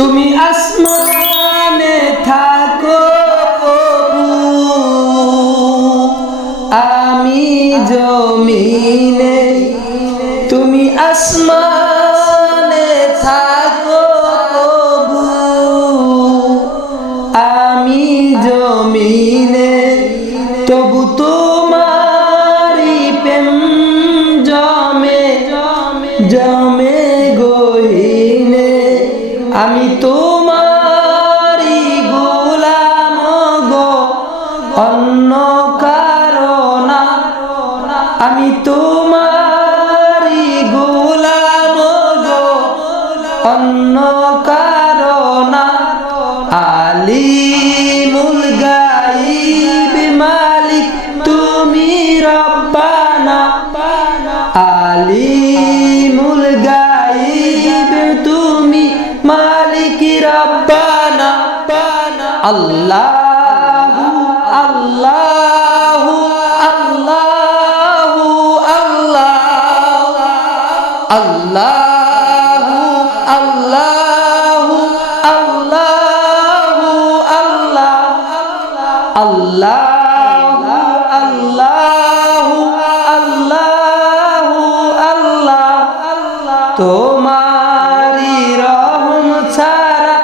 তুমি আসমানে থাকো প্রভু, আমি জমিনে। তুমি আসমানে থাকো প্রভু, আমি জমিনে। তবু তোমারি প্রেম জমে জমে গহীনে। আমি তোমারি গোলাম গো, অন্য কারো না। আমি তোমারি গোলাম গো, অন্য কারো না। আলিমুল গায়ব মালিক তুমি রব্বানা। আলিমুল গায়ব তুমি মালিক রব্বানা। আল্লাহু আল্লাহু আল্লাহু আল্লাহ, আল্লাহু আল্লাহু আল্লাহু আল্লাহ, আল্লাহু আল্লাহু আল্লাহু আল্লাহ। তোমারি রহম ছাড়া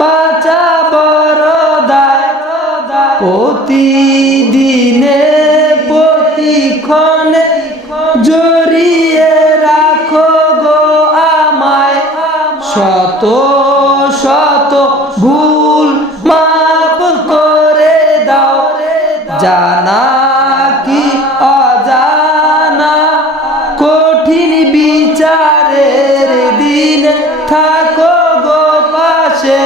বাঁচা বড় দায়। প্রতিদিনে প্রতিক্ষণে জড়িয়ে রাখো গো আমায়। শত শত ভুল মাফ করে দাও, জানা কি অজানা। কঠিন বিচারের দিনে থাকো গো পাশে।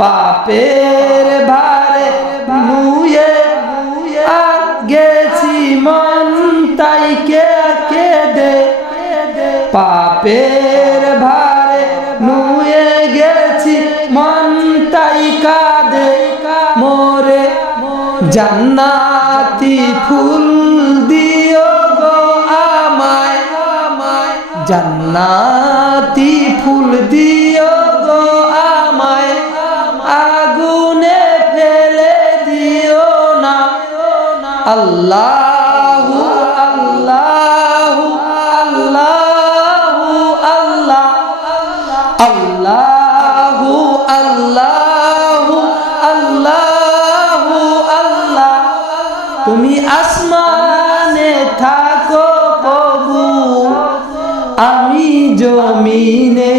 পাপের ভারে নুয়ে গেছি মন, তাই কে দে। পাপের ভারে নুয়ে গেছি মন, তাই কাঁদে মোরে। জান্নাতি ফুল দিও গো আমায়, জান্নাতি ফুল দিও গো আমায়। আগুনে ফেলে দিও না। আল্লাহু আল্লাহু আল্লাহু আল্লাহ, আল্লাহু আল্লাহু আল্লাহু আল্লাহ। তুমি আসমানে থাকো প্রভু, আমি জমিনে।